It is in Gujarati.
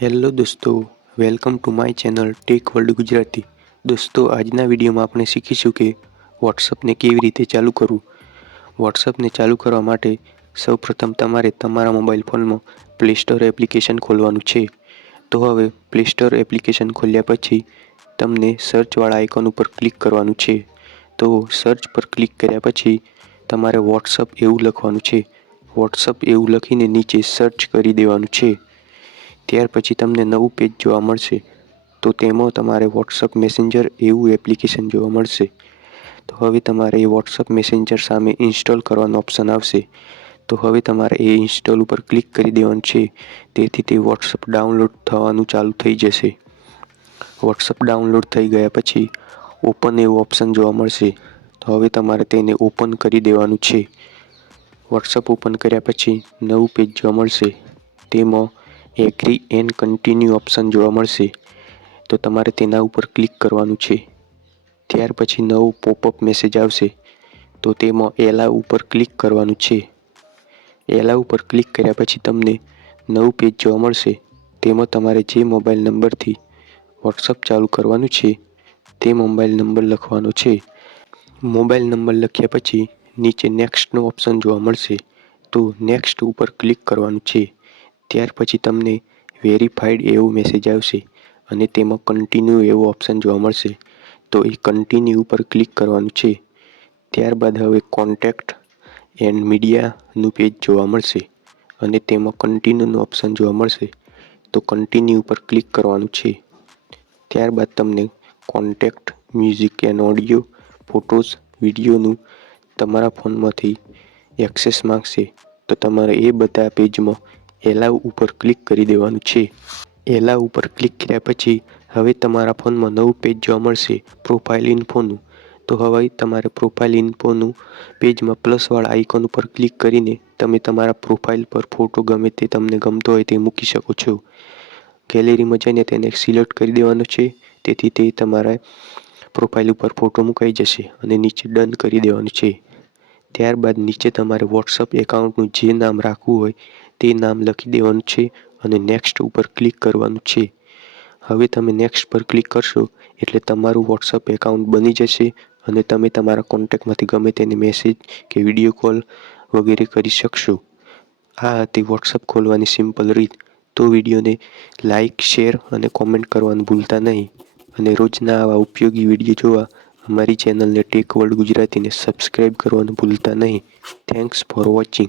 હેલો દોસ્તો, welcome to my channel tech world Gujarati. દોસ્તો, આજના વિડીયોમાં આપણે શીખીશું કે વોટ્સઅપને કેવી રીતે ચાલુ કરવું। વોટ્સઅપને ચાલુ કરવા માટે સૌપ્રથમ તમારે તમારા મોબાઈલ ફોનમાં પ્લે સ્ટોર એપ્લિકેશન ખોલવાનું છે। તો હવે પ્લે સ્ટોર એપ્લિકેશન ખોલ્યા પછી તમને સર્ચવાળા આઇકોન ઉપર ક્લિક કરવાનું છે। તો સર્ચ પર ક્લિક કર્યા પછી તમારે વોટ્સઅપ એવું લખવાનું છે। વોટ્સઅપ એવું લખીને નીચે સર્ચ કરી દેવાનું છે। ત્યાર પછી તમને નવું પેજ જોવા મળશે। તો તેમાં તમારે વોટ્સઅપ મેસેન્જર એવું એપ્લિકેશન જોવા મળશે। તો હવે તમારે એ વોટ્સઅપ મેસેન્જર સામે ઇન્સ્ટોલ કરવાનો ઓપ્શન આવશે। તો હવે તમારે એ ઇન્સ્ટોલ ઉપર ક્લિક કરી દેવાનું છે। તેથી તે વોટ્સઅપ ડાઉનલોડ થવાનું ચાલુ થઈ જશે। વોટ્સઅપ ડાઉનલોડ થઈ ગયા પછી ઓપન એવું ઓપ્શન જોવા મળશે। તો હવે તમારે તેને ઓપન કરી દેવાનું છે। વોટ્સઅપ ઓપન કર્યા પછી નવું પેજ જોવા મળશે। તેમાં એગ્રી એન્ડ કન્ટિન્યુ ઓપ્શન જોવા મળશે। તો તમારે તેના ઉપર ક્લિક કરવાનું છે। ત્યાર પછી નવો પોપઅપ મેસેજ આવશે। તો તેમાં એલાવ ઉપર ક્લિક કરવાનું છે। એલાવ ઉપર ક્લિક કર્યા પછી તમને નવું પેજ જોવા મળશે। તેમાં તમારે જે મોબાઈલ નંબરથી વોટ્સઅપ ચાલુ કરવાનું છે તે મોબાઈલ નંબર લખવાનો છે। મોબાઈલ નંબર લખ્યા પછી નીચે નેક્સ્ટનો ઓપ્શન જોવા મળશે। તો નેક્સ્ટ ઉપર ક્લિક કરવાનું છે। ત્યાર પછી તમને વેરીફાઈડ એવો મેસેજ આવશે અને તેમાં કન્ટિન્યુ એવો ઓપ્શન જોવા મળશે। તો એ કન્ટિન્યુ ઉપર ક્લિક કરવાનું છે। ત્યારબાદ હવે કોન્ટેક્ટ એન્ડ મીડિયાનું પેજ જોવા મળશે અને તેમાં કન્ટિન્યુનું ઓપ્શન જોવા મળશે। તો કન્ટિન્યુ ઉપર ક્લિક કરવાનું છે। ત્યારબાદ તમને contact, music and audio, photos, વિડીયોનું તમારા ફોનમાંથી એક્સેસ માંગશે। તો તમારે એ બધા પેજમાં એલાવ ઉપર ક્લિક કરી દેવાનું છે। એલાવ ઉપર ક્લિક કર્યા પછી હવે તમારા ફોનમાં નવું પેજ જોવા મળશે પ્રોફાઇલ ઇન્ફોનું। તો હવે તમારે પ્રોફાઇલ ઇન્ફોનું પેજમાં પ્લસવાળા આઇકોન ઉપર ક્લિક કરીને તમે તમારા પ્રોફાઇલ પર ફોટો ગમે તે તમને ગમતો હોય તે મૂકી શકો છો। ગેલેરીમાં જઈને તેને સિલેક્ટ કરી દેવાનો છે। તેથી તે તમારા પ્રોફાઇલ ઉપર ફોટો મુકાઈ જશે અને નીચે ડન કરી દેવાનું છે। ત્યારબાદ નીચે તમારે વોટ્સઅપ એકાઉન્ટનું જે નામ રાખવું હોય તે નામ લખી દેવાનું છે અને નેક્સ્ટ ઉપર ક્લિક કરવાનું છે। હવે તમે નેક્સ્ટ પર ક્લિક કરશો એટલે તમારું વોટ્સઅપ એકાઉન્ટ બની જશે અને તમે તમારા કોન્ટેક્ટમાંથી ગમે તેને મેસેજ કે વિડીયો કોલ વગેરે કરી શકશો। આ હતી વોટ્સઅપ ખોલવાની સિમ્પલ રીત। તો વિડીયોને લાઇક, શેર અને કોમેન્ટ કરવાનું ભૂલતા નહીં અને રોજના આવા ઉપયોગી વિડીયો જોવા અમારી ચેનલને ટેક વર્લ્ડ ગુજરાતીને સબસ્ક્રાઈબ કરવાનું ભૂલતા નહીં। Thanks for watching.